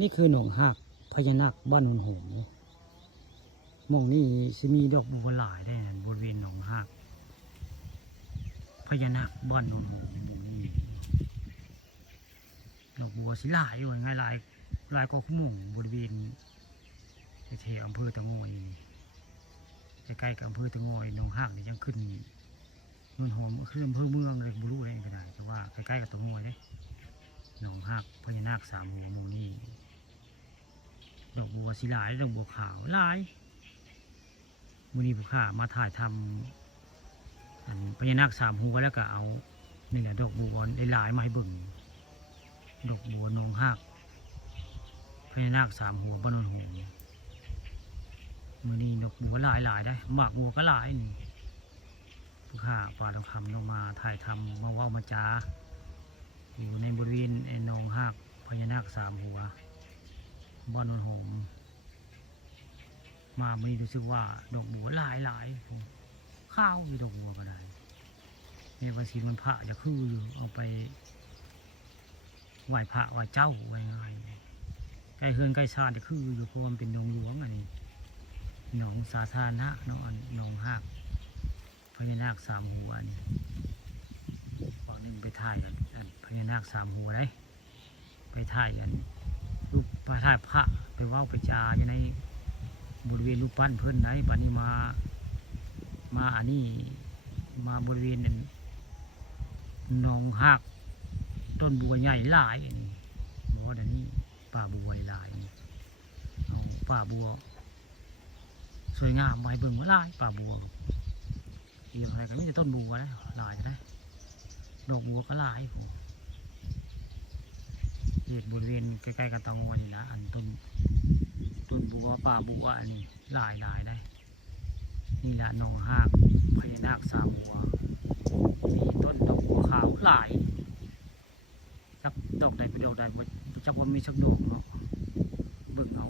นี่คือหนองหักพญานาคบ้านนนหงมองนี่สิมีดอกบัวหลายได้บริเวณหนองหักพญานาคบ้านนนหงนี้ดอกบัวสิหลายอยู่ไงหลายหลายก็ขมุ่งบริเวณแถวอำเภอตะงอยใกล้กับอำเภอตะงอยหนองหักนี่ยังขึ้นนนหงขึ้นอำเภอเมืองเลยบุรู้อะไรก็ได้แต่ว่าใกล้ๆกับตะงอยเด้ หนองหักพญานาคสามหัวมูนี่ดอกบัวสีลายดอกบัวขาวลายมูนี่ผู้ข้ามาถ่ายทำอันพญานาคสามหัวแล้วก็เอานี่แหละดอกบัวลายๆมาให้เบิ่งดอกบัวหนองหักพญานาคสามหัวบ้านนหงมือนี้ดอกบัวหลายหลายได้หมากบัวก็หลายนี่ผู้ข้าปลาทองคำลงมาถ่ายทำมาว่ามาจา อยู่ในบริเวณไอ้หนองหักพญานาคสามหัวบ้านนนหงมาไม่รู้สึกว่าดอกบัวหลายหลายผมข้าวอยู่ดอกบัวก็ได้ในวันศีลมันพระจะคืออยู่เอาไปไหว้พระไหว้เจ้าไหว้ง่ายใกล้เฮือนใกล้ชาติจะคืออยู่เพราะมันเป็นดงหลวงอันนี้หนองสาธารณะเนาะอันหนองหักพญานาคสามหัวนี่ ตอนนึงไปถ่ายอันอันพ ญานาคสามหัวเลยไปถ่ายอันรูปพระถ่ายพระไปว่าไปจาอยู่ในบริเวณรูปปั้นเพิ่นไหนปันนี้มา มาอันนี้มาบริเวณนนหนองหักต้นบัวใหญ่หลายอันนี้บอกเดี๋ยวนี้ป่าบัวหลายนี่เอาป่าบัว สวยงามไว้เบิ่งว่าหลายป่าบัวอยู่อะไรก็มีแต่ต้นบัวนะหลายนะดอกบัวก็หลายผม ที่บริเวณใกล้ๆกับตองวันี่นะอันต้นต้นบัวป่าบัวอันนี้หลายหลายได้ นี่แหละหนองหากพญานาคสามหัวมีต้นดอกบัวขาวหลายสักดอกใดเป็นดอกใดจักว่ามีสักดอกเนาะเบิ่งเอา